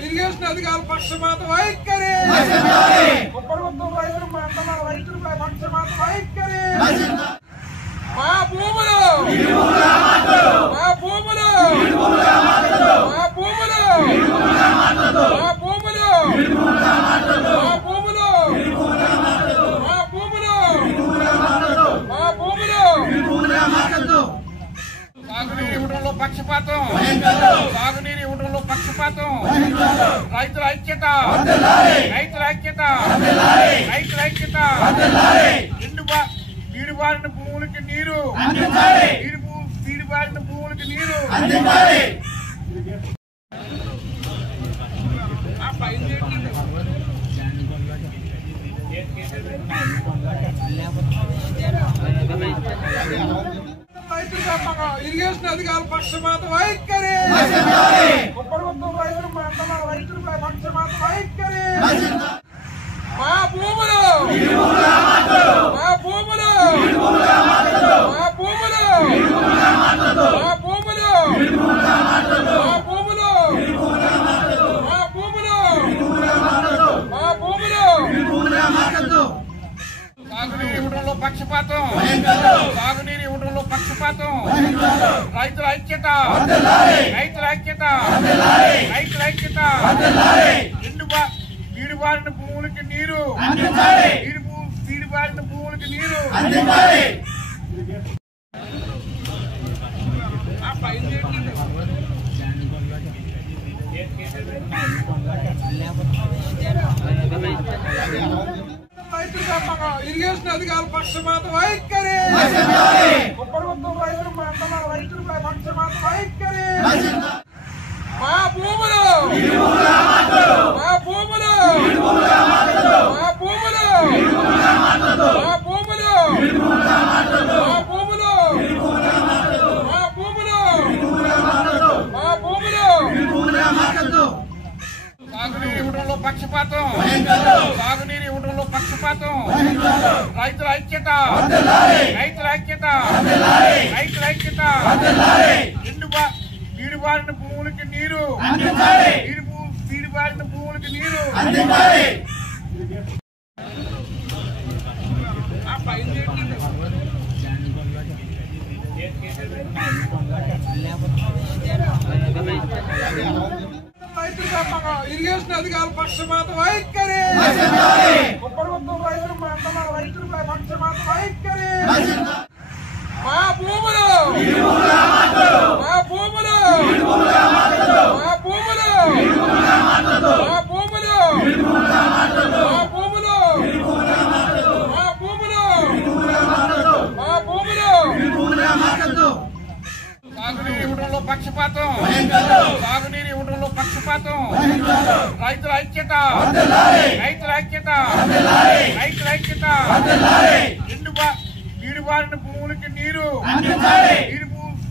Irrigation అధికారుల పక్షపాత వైఖరి ప్రభుత్వం రైతులపై పక్షపాత వైఖరి మా భూములు మా భూములు మా భూములు మా భూములు మా భూములు మా భూములు మా భూములు సాగునీరు ఇవ్వడంలో పక్షపాతం సాగునీరు ఇవ్వడంలో పక్షపాతం రైతుల ఐక్యత రైతుల ఐక్యత రైతుల ఐక్యత నీరుబారిన భూములకి నీరు నీరుబారిన భూములకి నీరు ఇరిగేషన్ అధికారుల పక్షపాత వైఖరి ప్రభుత్వం రైతులపై పక్షపాత వైఖరి మా భూములు మా భూములు మా భూములు మా భూములు మా భూములు మా భూములు మా భూములు సాగునీరు ఇవ్వడంలో పక్షపాతం సాగునీరు ఇవ్వడంలో పక్షపాతం రైతుల ఐక్యత రైతుల ఐక్యత రైతుల ఐక్యత నీరుబారిన భూములకి నీరు నీరుబారిన భూములకి నీరు ఇరిగేషన్ అధికారుల పక్షపాత వైఖరి ప్రభుత్వం రైతులపై పక్షపాత వైఖరి మా భూములు మా భూములు మా భూములు మా భూములు మా భూములు మా భూములు మా భూములు సాగునీరు ఇవ్వడంలో పక్షపాతం సాగునీరు ఇవ్వడంలో పక్షపాతం రైతుల ఐక్యత రైతుల ఐక్యత రైతుల ఐక్యత నీరుబారిన భూములకి నీరు నీరుబారిన భూములకి నీరు ఇరిగేషన్ అధికారుల పక్షపాత వైఖరి ప్రభుత్వం రైతులపై పక్షపాత వైఖరి మా భూములు మా భూములు మా భూములు మా భూములు మా భూములు మా భూములు మా భూములు సాగునీరు ఇవ్వడంలో పక్షపాతం సాగునీరు ఇవ్వడంలో పక్షపాతం రైతుల ఐక్యత రైతుల ఐక్యత రైతుల ఐక్యత నీరుబారిన భూములకి నీరు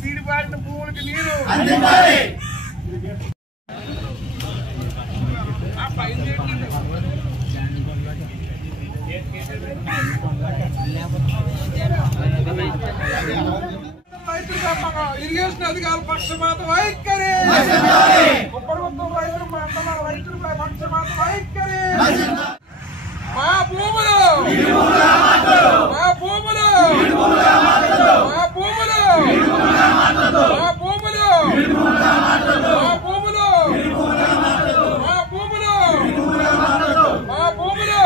నీరుబారిన భూములకి నీరు ఇరిగేషన్ అధికారుల పక్షపాత వైఖరి ప్రభుత్వం రైతులపై పక్షపాత వైఖరి మా భూములు మా భూములు మా భూములు మా భూములు మా భూములు మా భూములు మా భూములు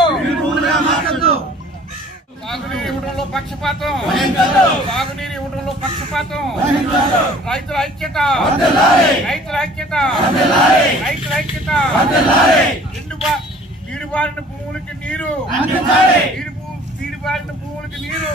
సాగునీరు ఇవ్వడంలో పక్షపాతం సాగునీరు ఇవ్వడంలో పక్షపాతం రైతుల ఐక్యత రైతుల ఐక్యత రైతుల ఐక్యత నీరుబారిన భూములకి నీరు నీరుబారిన భూములకి నీరు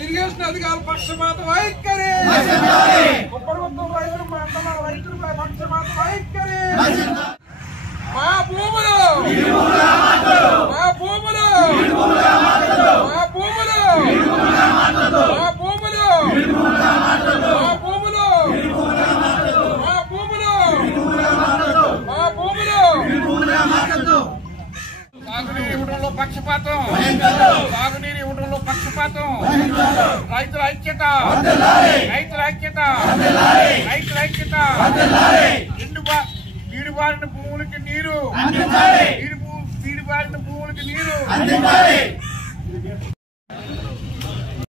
ఇరిగేషన్ అధికారుల పక్షపాత వైఖరి ప్రభుత్వం రైతులపై పక్షపాత వైఖరి మా భూములు మా భూములు మా భూములు మా భూములు పక్షపాతం, రైతుల ఐక్యత, రైతుల ఐక్యత, రైతుల ఐక్యత. బీడుబారిన భూములకి నీరు, బీడుబారిన భూములకి నీరు.